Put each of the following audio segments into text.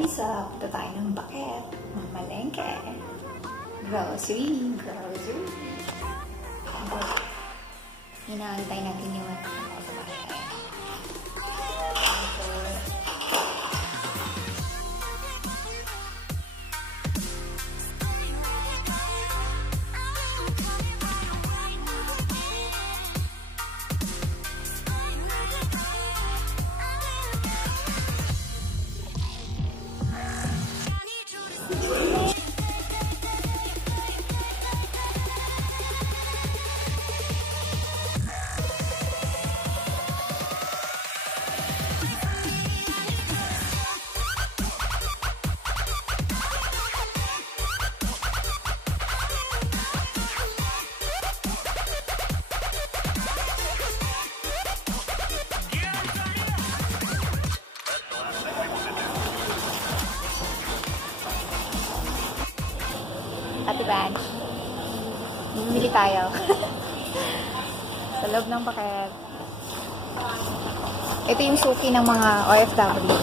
What's up? Punta tayo ng Baket. Mamalengke. Grocery. Inaantay natin yung mga sa bahay. Ate Badge. Bumili tayo. Sa loob ng Baket. Ito yung suki ng mga OFW.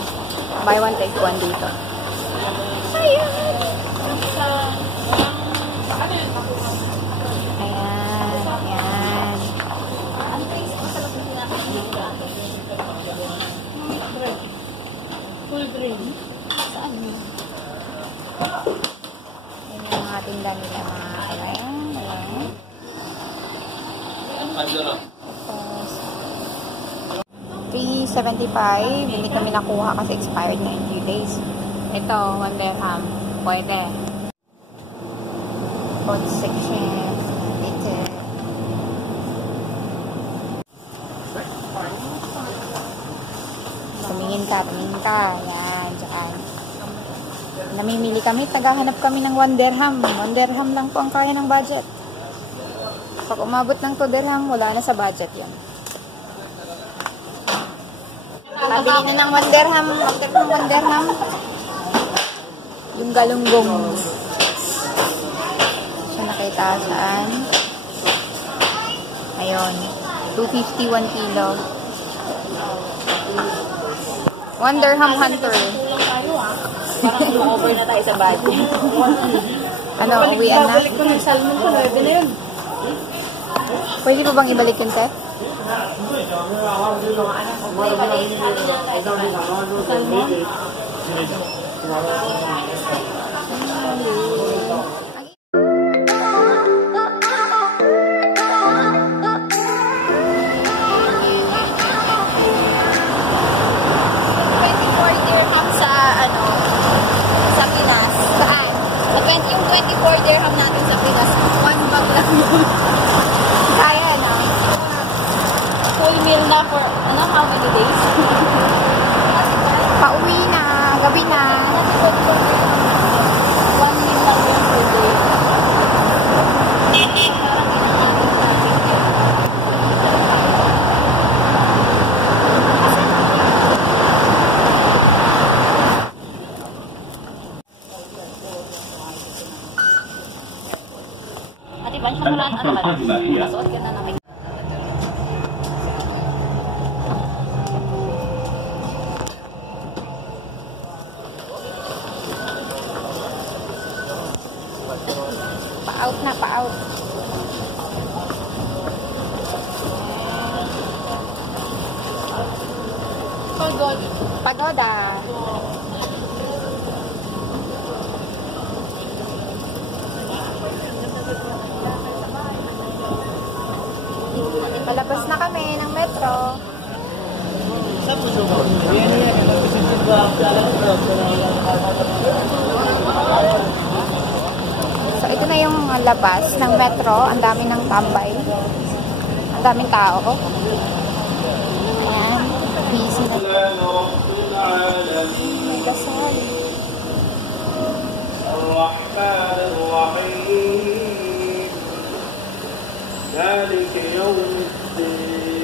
Buy one, take one dito. Ayan. Ayan. Full green. Saan yun? Yung mga tinda nila, mga ayan. $3.75. Hindi kami nakuha kasi expired na in 3 days. Ito, 1 dirham. Pwede. Food section. Dito. Tumingin ka. Yan, dyan. Namimili kami, tagahanap kami ng 1 dirham. 1 dirham lang po ang kaya ng budget. Pag umabot ng 2 dirham, wala na sa budget yun. Pabili na ng 1 dirham. After ng 1 dirham, yung galunggong. Siya nakita saan. Ayun. 250 1 kilo. 1 dirham hunter. Parang over na tayo sa budget. Ano, uwian na? Babalik ko ng salmon ko, 9 na yun. Pwede pa bang ibalik yung tep? For, how many days? Pauwi na, gabi na. 1 meal lang yung per day. Ate, ba? Siya malaan ano ba? Masuot ka na namin. Pa-out na, pa-out. Pagoda. Palabas na kami ng metro. So, ito na yung labas ng metro. Ang dami ng tambay. Ang daming tao. Ayan. Busy na. Nagasal.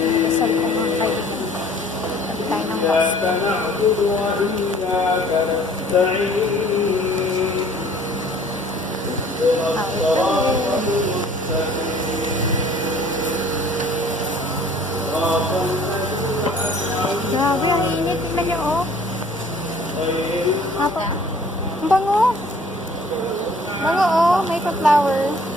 Nagasal ko mga kayo. Tabi tayo ng Grabe, ang init. Tignan niyo, oh. Apo. Ang bango. Bango, oh. May pa-flower.